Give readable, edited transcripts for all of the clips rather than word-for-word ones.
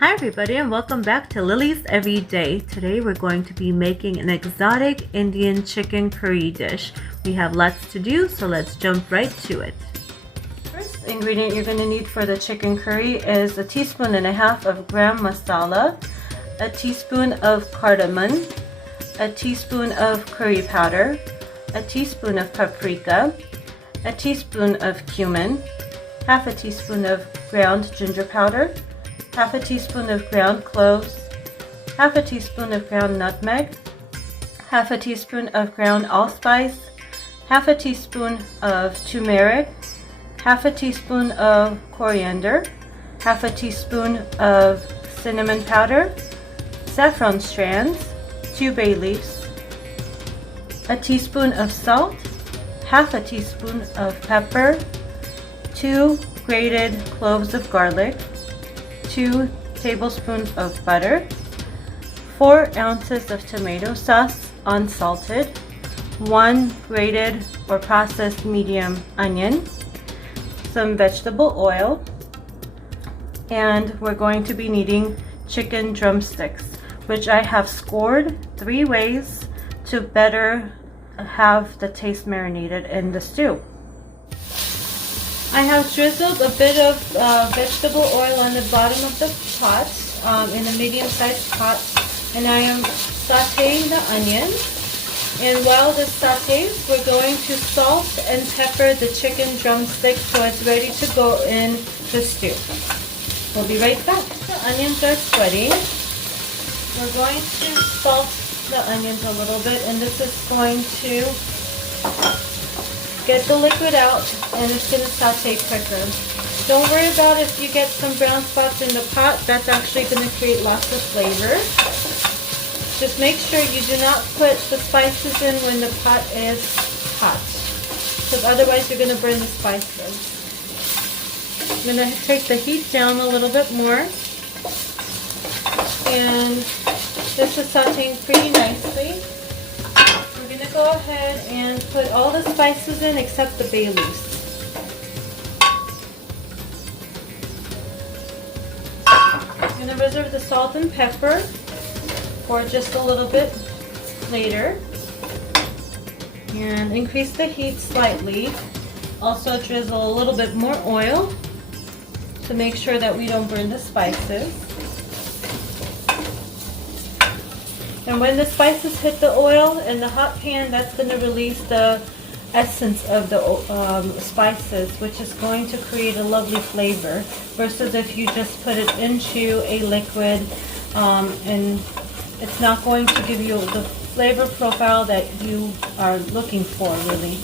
Hi everybody and welcome back to Lily's Everyday. Today we're going to be making an exotic Indian chicken curry dish. We have lots to do, so let's jump right to it. First ingredient you're going to need for the chicken curry is 1.5 teaspoons of gram masala, 1 teaspoon of cardamom, 1 teaspoon of curry powder, 1 teaspoon of paprika, 1 teaspoon of cumin, 1/2 teaspoon of ground ginger powder, 1/2 teaspoon of ground cloves, 1/2 teaspoon of ground nutmeg, 1/2 teaspoon of ground allspice, 1/2 teaspoon of turmeric, 1/2 teaspoon of coriander, 1/2 teaspoon of cinnamon powder, saffron strands, 2 bay leaves, 1 teaspoon of salt, 1/2 teaspoon of pepper, 2 grated cloves of garlic, 2 tablespoons of butter, 4 ounces of tomato sauce unsalted, 1 grated or processed medium onion, some vegetable oil, and we're going to be needing chicken drumsticks, which I have scored 3 ways to better have the taste marinated in the stew. I have drizzled a bit of vegetable oil on the bottom of the pot, in a medium-sized pot, and I am sauteing the onion. And while this sautés, we're going to salt and pepper the chicken drumstick so it's ready to go in the stew. We'll be right back. The onions are sweating. We're going to salt the onions a little bit, and this is going to get the liquid out, and it's going to saute quicker. Don't worry about if you get some brown spots in the pot. That's actually going to create lots of flavor. Just make sure you do not put the spices in when the pot is hot, because otherwise you're going to burn the spices. I'm going to take the heat down a little bit more, and this is sauteing pretty nicely. We're going to go ahead and put all the spices in except the bay leaves. I'm going to reserve the salt and pepper for just a little bit later, and increase the heat slightly. Also drizzle a little bit more oil to make sure that we don't burn the spices. And when the spices hit the oil in the hot pan, that's going to release the essence of the spices, which is going to create a lovely flavor, versus if you just put it into a liquid, and it's not going to give you the flavor profile that you are looking for, really.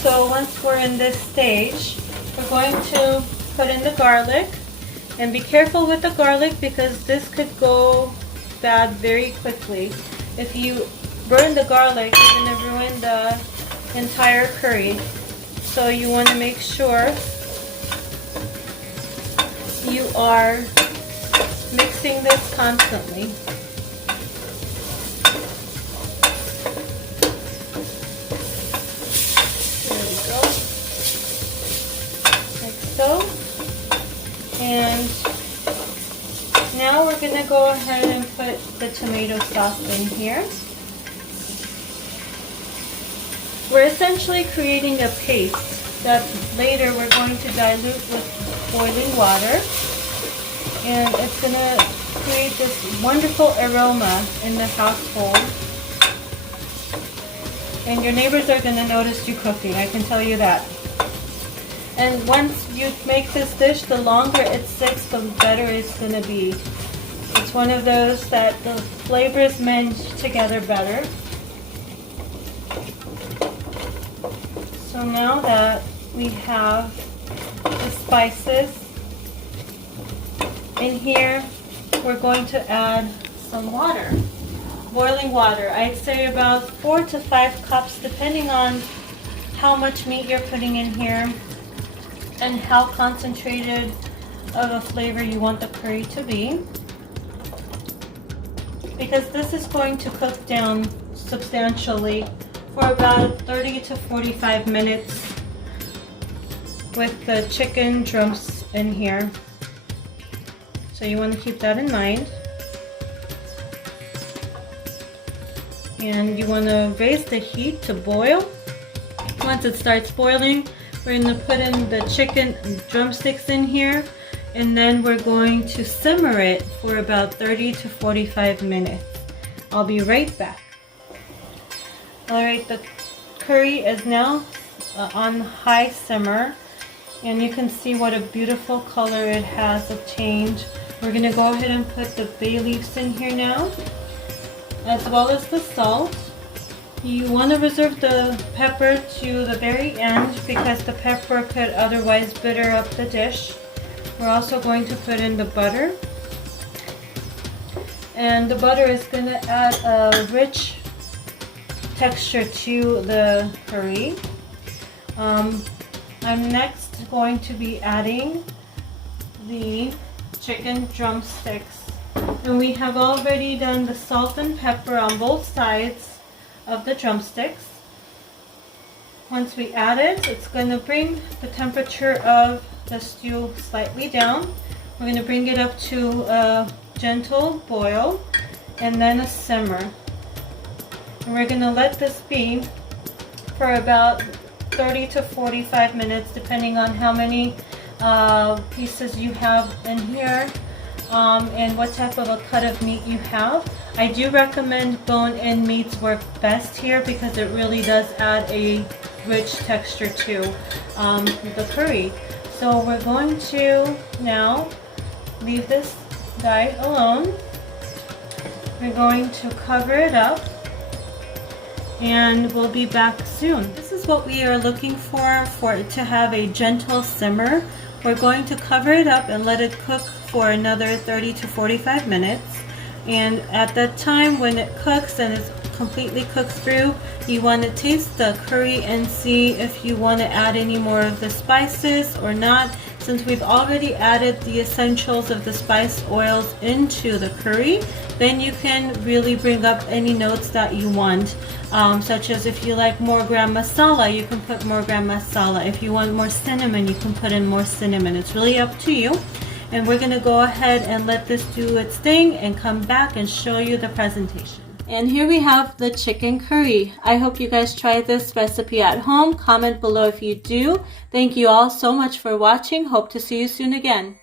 So once we're in this stage, we're going to put in the garlic, and be careful with the garlic because this could go bad very quickly. If you burn the garlic, you're going to ruin the entire curry. So you want to make sure you are mixing this constantly. There we go. Like so. And now we're going to go ahead and put the tomato sauce in here. We're essentially creating a paste that later we're going to dilute with boiling water. And it's going to create this wonderful aroma in the household. And your neighbors are going to notice you cooking, I can tell you that. And once you make this dish, the longer it sits, the better it's going to be. It's one of those that the flavors mend together better. So now that we have the spices in here, we're going to add some water. Boiling water. I'd say about 4 to 5 cups, depending on how much meat you're putting in here and how concentrated of a flavor you want the curry to be, because this is going to cook down substantially for about 30 to 45 minutes with the chicken drums in here. So you want to keep that in mind. And you want to raise the heat to boil. Once it starts boiling, we're going to put in the chicken drumsticks in here, and then we're going to simmer it for about 30 to 45 minutes. I'll be right back. Alright, the curry is now on high simmer, and you can see what a beautiful color it has of change. We're going to go ahead and put the bay leaves in here now, as well as the salt. You want to reserve the pepper to the very end because the pepper could otherwise bitter up the dish. We're also going to put in the butter. And the butter is going to add a rich texture to the curry. I'm next going to be adding the chicken drumsticks. And we have already done the salt and pepper on both sides of the drumsticks. Once we add it, it's going to bring the temperature of the stew slightly down. We're going to bring it up to a gentle boil and then a simmer. And we're going to let this be for about 30 to 45 minutes, depending on how many pieces you have in here and what type of a cut of meat you have. I do recommend bone-in meats work best here because it really does add a rich texture to the curry. So we're going to now leave this guy alone. We're going to cover it up and we'll be back soon. This is what we are looking for it to have a gentle simmer. We're going to cover it up and let it cook for another 30 to 45 minutes. And at that time when it cooks and it's completely cooked through, you want to taste the curry and see if you want to add any more of the spices or not. Since we've already added the essentials of the spice oils into the curry, then you can really bring up any notes that you want. Such as if you like more gram masala, you can put more gram masala. If you want more cinnamon, you can put in more cinnamon. It's really up to you. And we're going to go ahead and let this do its thing and come back and show you the presentation. And here we have the chicken curry. I hope you guys try this recipe at home. Comment below if you do. Thank you all so much for watching. Hope to see you soon again.